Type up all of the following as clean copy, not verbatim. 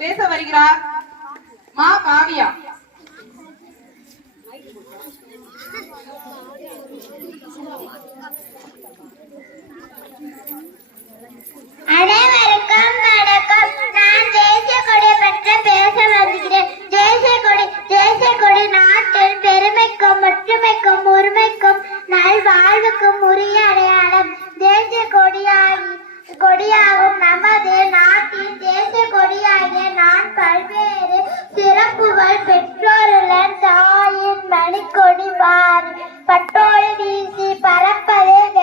பேச வருகிறார் மா காவியா. அனைவருக்கும் வணக்கம். நான் தேசிய கொடியை பற்றி பேச வருகிறேன். தேசிய கொடி நாட்டின் பெருமைக்கும் ஒற்றுமைக்கும் உரிமைக்கும் நல்வாழ்வுக்கும் உரிய அடையாளம். தேசிய கொடியாகும் நமது நாட்டின் தேசிய கொடியாகிய நான் பல்வேறு சிறப்புகள் பெற்றோருடன் தாயின் மணிக்கொடி பாரி பட்டோலை வீசி பறப்பதை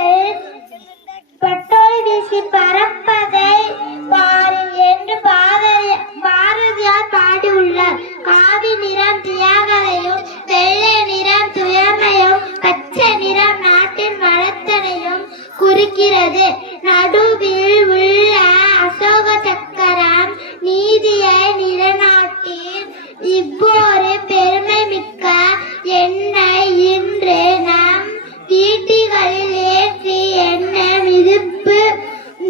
பாரில் என்று பாரதியார் பாடியுள்ளார். காவி நிறம் தியாகத்தையும், வெள்ளை நிறம் துயமையும், பச்சை நிறம் நாட்டின் வளத்தனையும் குறிக்கிறது. நடுவில் உள்ள அசோக சக்கரம் நீதியை நிலைநாட்டின் இவ்வொரு பெருமை மிக்க எண்ணெய் இன்று நம் வீட்டுகளில் ஏற்றி எண்ணெய் மிதிப்பு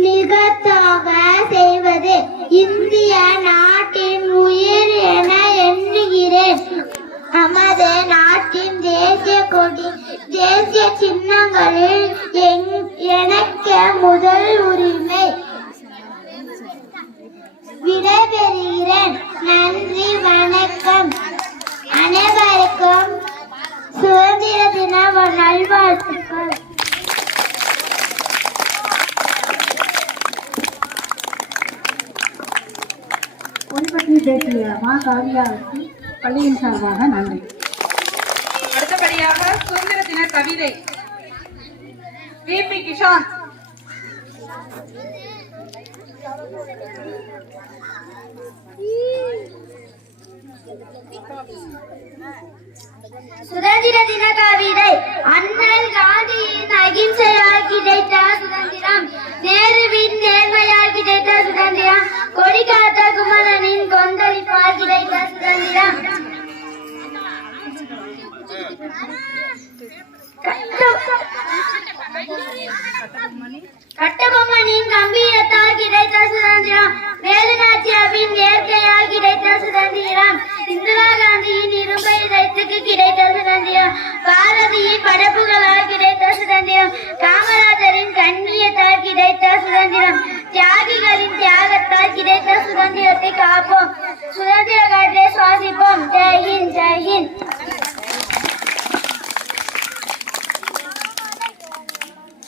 நிகழ்த்தாக செய்வது இந்திய நாட்டின் உயிர் என எண்ணுகிறேன். நமது நாட்டின் தேசிய சின்னங்களில் எனக்கு முதல் உரிமை. விடைபெறுகிறேன். நன்றி, வணக்கம். அனைவருக்கும் சுதந்திர தின நல்வாழ்த்துக்கள். ஒன்பற்றி பேசிய மா காவியாவுக்கு பள்ளியின் சார்பாக நன்றி. அடுத்தபடியாக சுதந்திர தின கவிதை விபி கிஷான். சுதந்திர தின கவிதை. அண்ணல் காந்தியின் அகிம்சையால் கிடைத்த சுதந்திரம், நேருவின் நேர்மையால் கிடைத்த சுதந்திரம், கொடிகாத்த குமரனின் கொந்தளிப்பால் கிடைத்த சுதந்திரம், கட்டபொம்மனின் கம்பீரத்தால் கிடைத்த சுதந்திரம், வேலுநாச்சியாவின் இயற்கையால் கிடைத்த சுதந்திரம், இந்திரா காந்தியின் இரும்பை இதயத்துக்கு கிடைத்த சுதந்திரம், பாரதியின் படைப்புகளால் கிடைத்த சுதந்திரம், காமராஜரின் கண்ணியத்தால் கிடைத்த சுதந்திரம், தியாகிகளின் தியாகத்தால் கிடைத்த சுதந்திரத்தை காப்போம். சுதந்திர காற்றை சுவாசிப்போம். ஜெய்ஹிந்த், ஜெய்ஹிந்த்.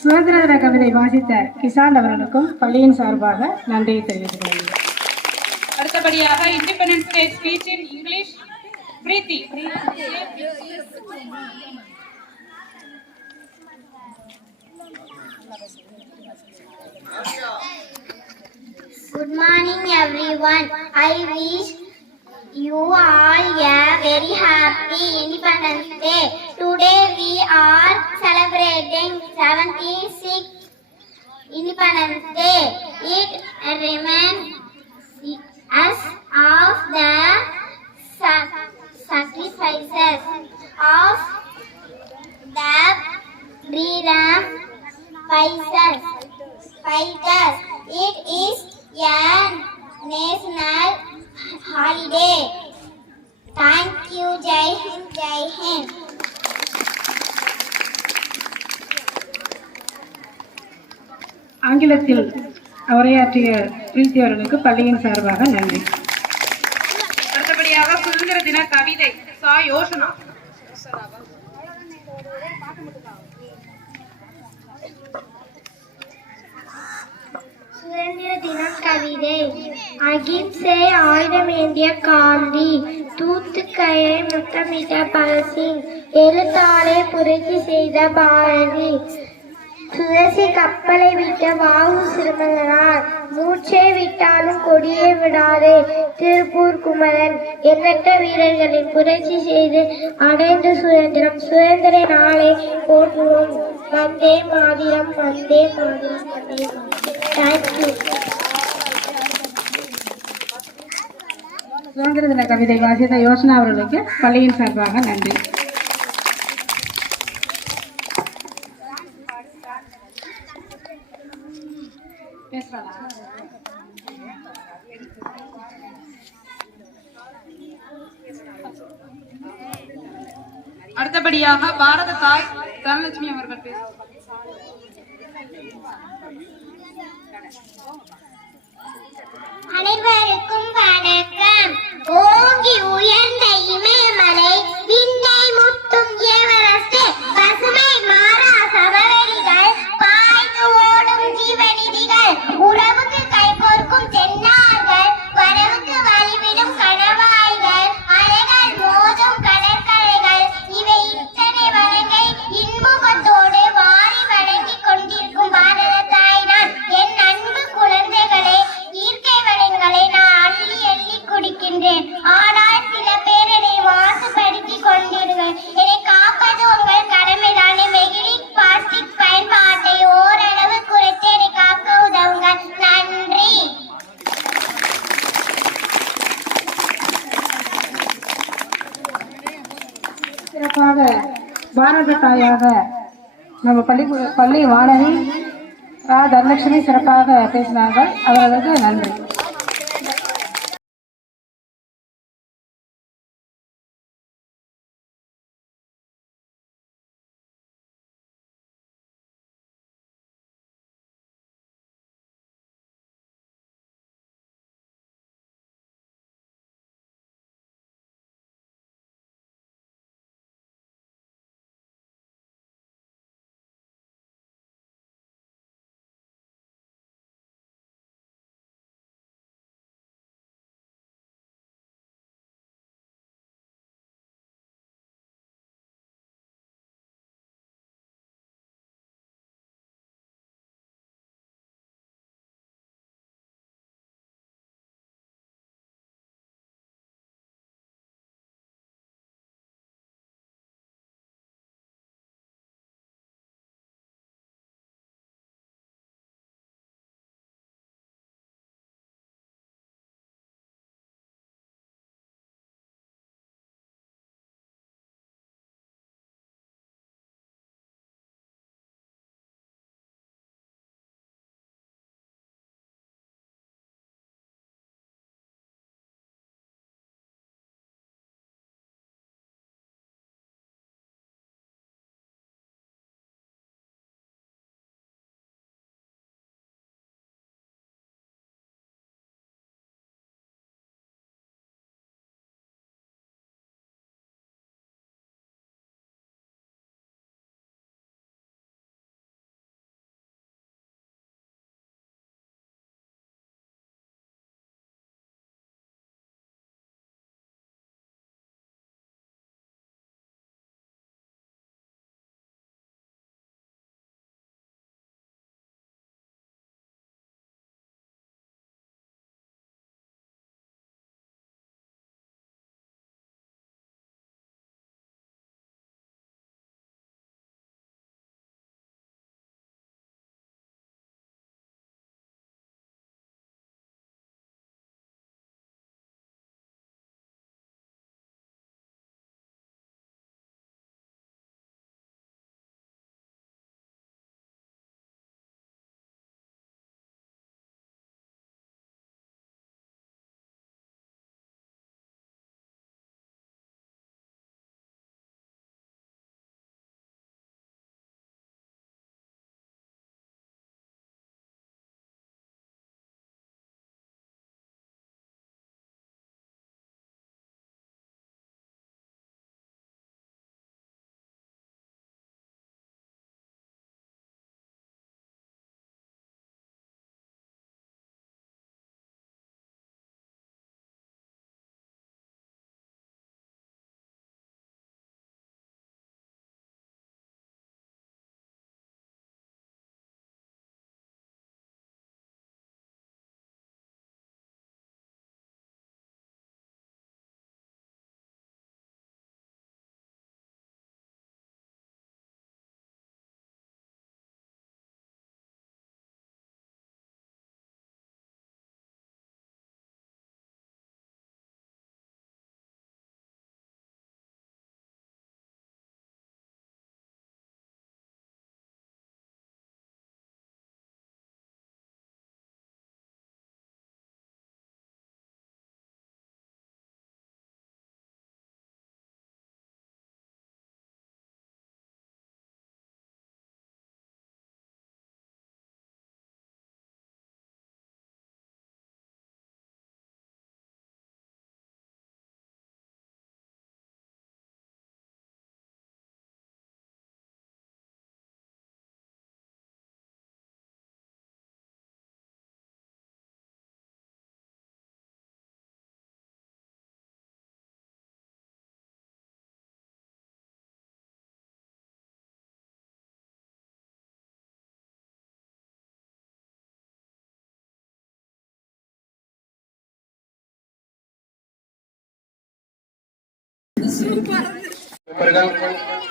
சுதந்திர தின கவிதை வாசித்த கிஷான் அவர்களுக்கும் பள்ளியின் சார்பாக நன்றியை தெரிவித்துக் கொள்கிறேன். அடுத்தபடியாக independence day speech in English Preethi. Good morning, everyone. I wish you all a very happy Independence Day. Today we are celebrating 76th Independence Day. It reminds us of the sacrifices of the freedom fighters. It is a national holiday. Thank you. Jai Hind, Jai Hind. ஆங்கிலத்தில் உரையாற்றிய பிரீத்தி அவர்களுக்கு பள்ளியின் சார்பாக நன்றி. அடுத்தபடியாக சுதந்திர தின கவிதை சா யோசனா. சுதந்திர தினம் கவிதை. அகிம்சை ஆயுதமேந்திய காந்தி, தூத்துக்கையை முத்தமிட்ட பகத்சிங், எழுத்தாளை புரட்சி செய்த பாரதி, சுதேசி கப்பலை விட்ட வாவு சிறுமகனார், மூச்சை விட்டாலும் கொடியை விடாதே திருப்பூர் குமரன், எண்ணற்ற வீரர்களின் புரட்சி செய்து அடைந்த சுதந்திரம். சுதந்திர நாளை போற்றுவோம். வந்தே மாதிரம், வந்தே மாதிரம், வந்தே மாதிரம். தேங்க்யூ. சுதந்திர தின கவிதை வாசித்த யோசனா அவர்களுக்கு பள்ளியின் சார்பாக நன்றி. அடுத்தபடியாக பாரத தாய் தனலட்சுமி அவர்கள் பேசுவார். அனைவருக்கும் வணக்கம். ஓங்கி உயர்ந்த இமயமலை, விண்ணை முட்டும் எவரெஸ்ட், பசுமை மாறா சமவெளிகள், பாய்ந்து ஓடும் ஜீவநிதிகள், உறவுக்கு கைகோர்க்கும் தென்னார்கள், வரவுக்கு வழிவிடும் கணவாய்கள், அலைகள் மோதும் கடற்கரைகள், இவை இத்தனை வளங்களை இன்முகத்தோடு வாரி வழங்கிக் கொண்டிருக்கும் பாரத தாய்தான். என் அன்பு குழந்தைகளே, இயற்கை வளங்களை நான் அள்ளி அள்ளி குடிக்கின்றேன். ஆனால் சில பேர் என்னை மாசுபடுத்திக் கொண்டீர்கள். என்னை காப்பது உங்கள் கடமைதானே. மெகிழிக் பிளாஸ்டிக் பயன்பாட்டை ஓரளவு குறைத்து என்னை காக்க உதவுங்கள். நன்றி. சிறப்பாக பாரத தாயாக நம்ம பள்ளி மாணவி தனலட்சுமி சிறப்பாக பேசினார்கள். அவர்களுக்கு நன்றி.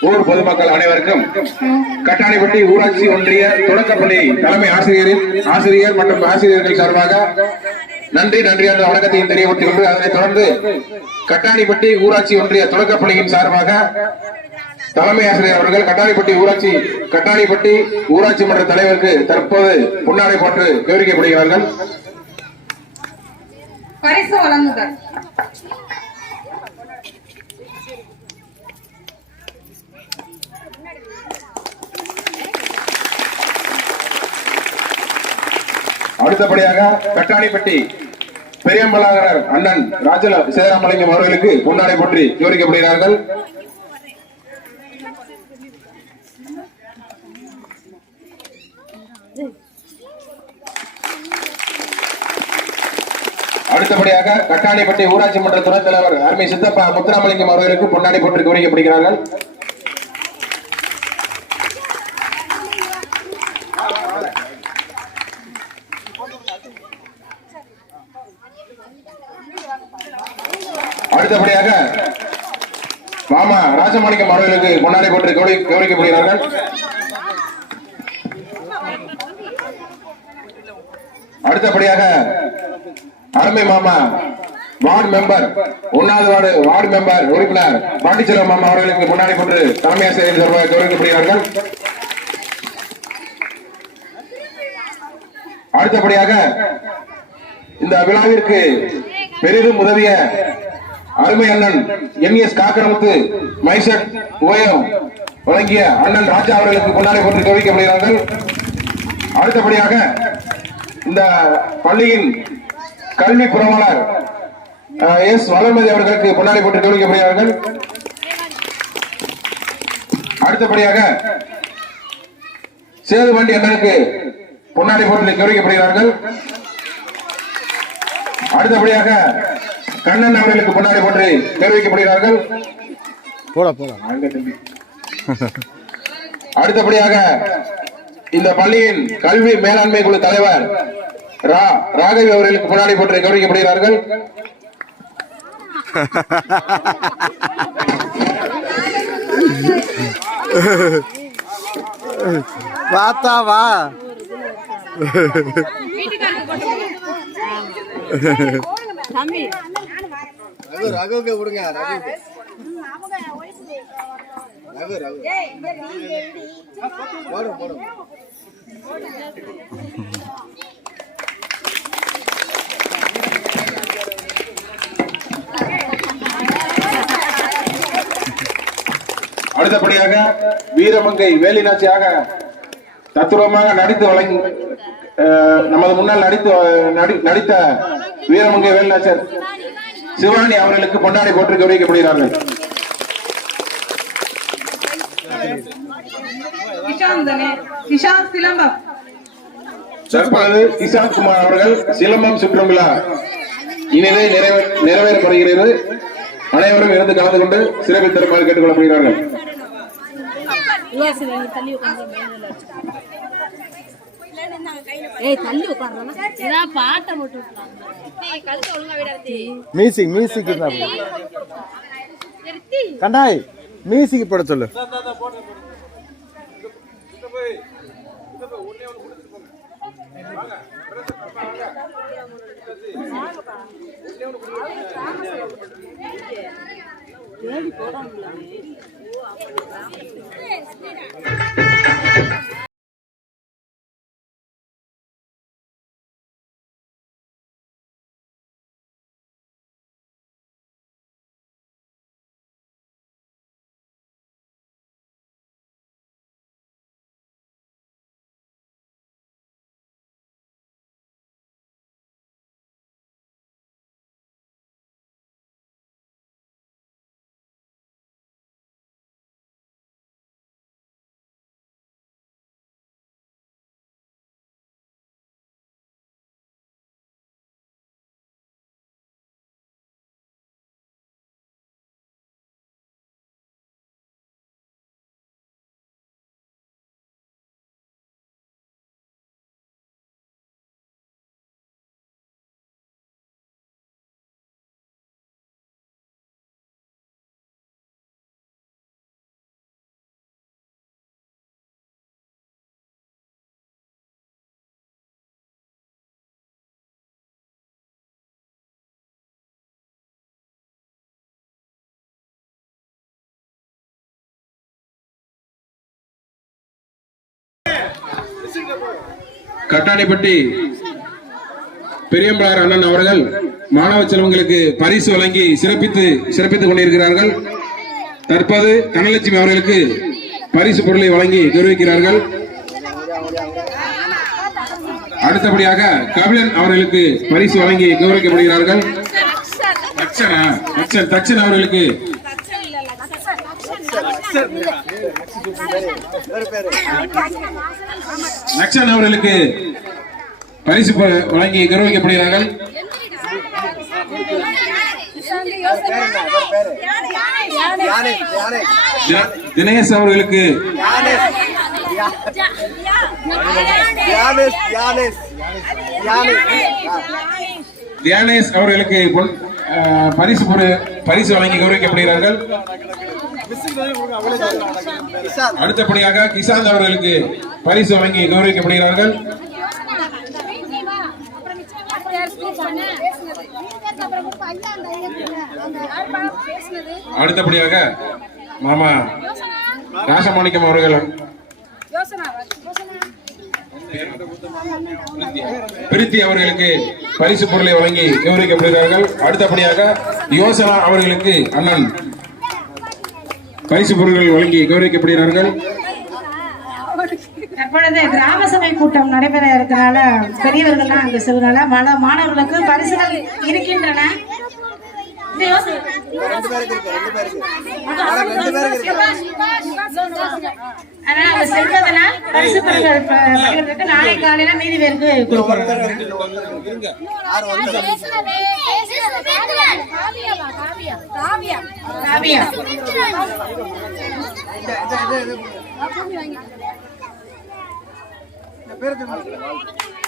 ஊர் பொதுமக்கள் அனைவருக்கும் கட்டாணிப்பட்டி ஊராட்சி ஒன்றிய தொடக்கப்பள்ளி தலைமை ஆசிரியர் மற்றும் ஆசிரியர்கள் சார்பாக நன்றி என்ற வணக்கத்தையும் தெரியப்படுத்திக் கொண்டு அதனைத் தொடர்ந்து கட்டாணிப்பட்டி ஊராட்சி ஒன்றிய தொடக்கப்பள்ளியின் சார்பாக தலைமை ஆசிரியர் அவர்கள் கட்டாணிப்பட்டி ஊராட்சி மன்ற தலைவருக்கு தற்போது பொன்னாடை போட்டு கௌரவிக்கப்படுகிறார்கள். பரிசு வழங்குதல். அடுத்தபடியாக கட்டாணிப்பட்டி பெரியம்பலாகர் அண்ணன் ராஜல சேராமலிங்கம் அவர்களுக்கு பொன்னாடை போற்றி கௌரவிக்கப்படுகிறார்கள். அடுத்தபடியாக கட்டாணிப்பட்டி ஊராட்சி மன்ற துணைத் தலைவர் அருமை சித்தப்பா முத்துராமலிங்கம் அவர்களுக்கு பொன்னாடை போற்றி கௌரவிக்கப்படுகிறார்கள். அடுத்தபடியாக மாமா ராஜமாணிக்கம் அவர்களுக்கு பொன்னாடை போட்டு கௌரவிக்கப்படுகிறார்கள். அடுத்தபடியாக அருமை மாமா வார்டு மெம்பர் 1வது வார்டு மெம்பர் உறுப்பினர் பாண்டிச்செல்வம் மாமா அவர்களுக்கு பொன்னாடை போட்டு தலைமை ஆசிரியர் சார்பாக கௌரவிக்கப்படுகிறார்கள். அடுத்தபடியாக இந்த விழாவிற்கு பெரிதும் உதவிய அருமை அண்ணன் எம்எஸ் காக்கரமுத்து மைசட் ஓயம் வழங்கிய அண்ணன் ராஜா அவர்களுக்கு பொன்னாடை போட்டு கௌரவிக்கப்படுகிறார்கள். அடுத்தபடியாக இந்த பள்ளியின் கல்வி புரவலர் எஸ் வளர்மதி அவர்களுக்கு பொன்னாடை போட்டு கௌரவிக்கப்படுகிறார்கள். அடுத்தபடியாக சேதுவண்டி அண்ணனுக்கு பொன்னாடை போட்டு கௌரவிக்கப்படுகிறார்கள். அடுத்தபடியாக கண்ணன் அவர்களுக்கு பொன்னாடை போட்டு கௌரவிக்கப்படுகிறார்கள். அடுத்தபடியாக இந்த பள்ளியின் கல்வி மேலாண்மை குழு தலைவர் ராகவி அவர்களுக்கு பொன்னாடை போட்டு கௌரவிக்கப்படுகிறார்கள். வாத்தாவா ரகுக்கு கொடுங்க. போடும் அடுத்தபடியாக வீரமங்கை வேலிநாச்சியாக தத்துவமாக நடித்து வழங்கி நமது முன்னால் நடித்த வீரமங்கை வேலிநாச்சியார் சிவானி அவர்களுக்கு பொன்னாடை போட்டு கௌரவிக்கப்படுகிறார்கள். தற்போது இசாந்த் குமார் அவர்கள் சிலம்பம் சுற்றும் விழா இனிதே நிறைவேறப்படுகிறது. அனைவரும் இருந்து கலந்து கொண்டு சிறப்பு தருமாறு கேட்டுக் கொள்ளப்படுகிறார்கள். மியூசிக் கண்டாய் மியூசிக் போட சொல்லு. கட்டாணிப்பட்டி பெரியம்பளார் அண்ணன் அவர்கள் மாணவ செல்வங்களுக்கு பரிசு வழங்கி சிறப்பித்துக் கொண்டிருக்கிறார்கள். தற்போது தனலட்சுமி அவர்களுக்கு பரிசு பொருளை வழங்கி கௌரவிக்கிறார்கள். அடுத்தபடியாக கபிலன் அவர்களுக்கு பரிசு வழங்கி கௌரவிக்கப்படுகிறார்கள். தச்சன் அவர்களுக்கு நக்சன் அவர்களுக்கு பரிசு வழங்கி கௌரவிக்கப்படுகிறார்கள். தினேஷ் அவர்களுக்கு தியானேஷ் அவர்களுக்கு பரிசு வழங்கி கௌரவிக்கப்படுகிறார்கள். அடுத்தபடியாக கிசாந்த் அவர்களுக்கு பரிசு வழங்கி கௌரவிக்கப்படுகிறார்கள். அடுத்தபடியாக மாமா ராசமாணிக்கம் அவர்கள் பிரித்தி அவர்களுக்கு பரிசு பொருளை வழங்கி கௌரவிக்கப்படுகிறார்கள். அடுத்தபடியாக யோசனா அவர்களுக்கு அண்ணன் பரிசு பொருட்கள் வழங்கி கௌரவிக்கப்படுகிறார்கள். தற்பொழுது கிராம சபை கூட்டம் நடைபெற இருக்கிறனால பெரியவர்கள்லாம் அங்கு செல்வதால மாணவர்களுக்கு பரிசுகள் இருக்கின்றன. அதனால அவங்க செல்வதனால் பரிசு பொருட்கள் நாளை காலையில மீதி பேருக்கு கொடுக்கணும்.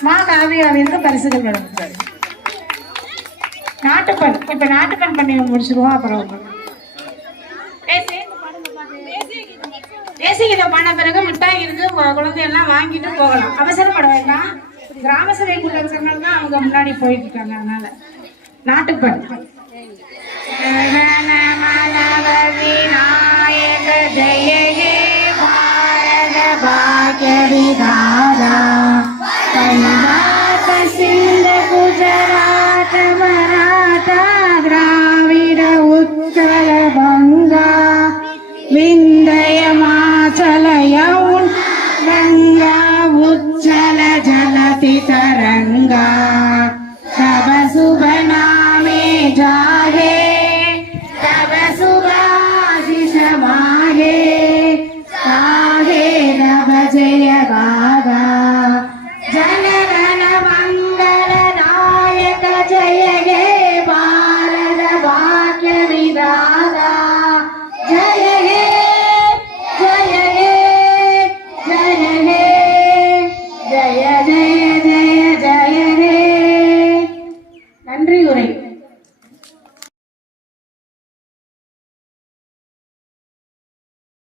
மா காவியாவிற்கு பரிசுகள் வழங்குகிறார். நாட்டுப்பண் இப்ப நாட்டுப்பண் பண்ணி முடிச்சிருவோம். அப்புறம் தேசிய பண்ண பிறகு மிட்டாய் இருக்கு, குழந்தை எல்லாம் வாங்கிட்டு போகலாம். அவசரப்பட வேண்டாம். கிராம சபை கூட்டம் தான் அவங்க முன்னாடி போயிட்டு இருக்காங்க. அதனால நாட்டுப்பண் ஜெய ஹே பாரத பாக்ய விதாதா பஞ்சாப் சிந்த குஜராத்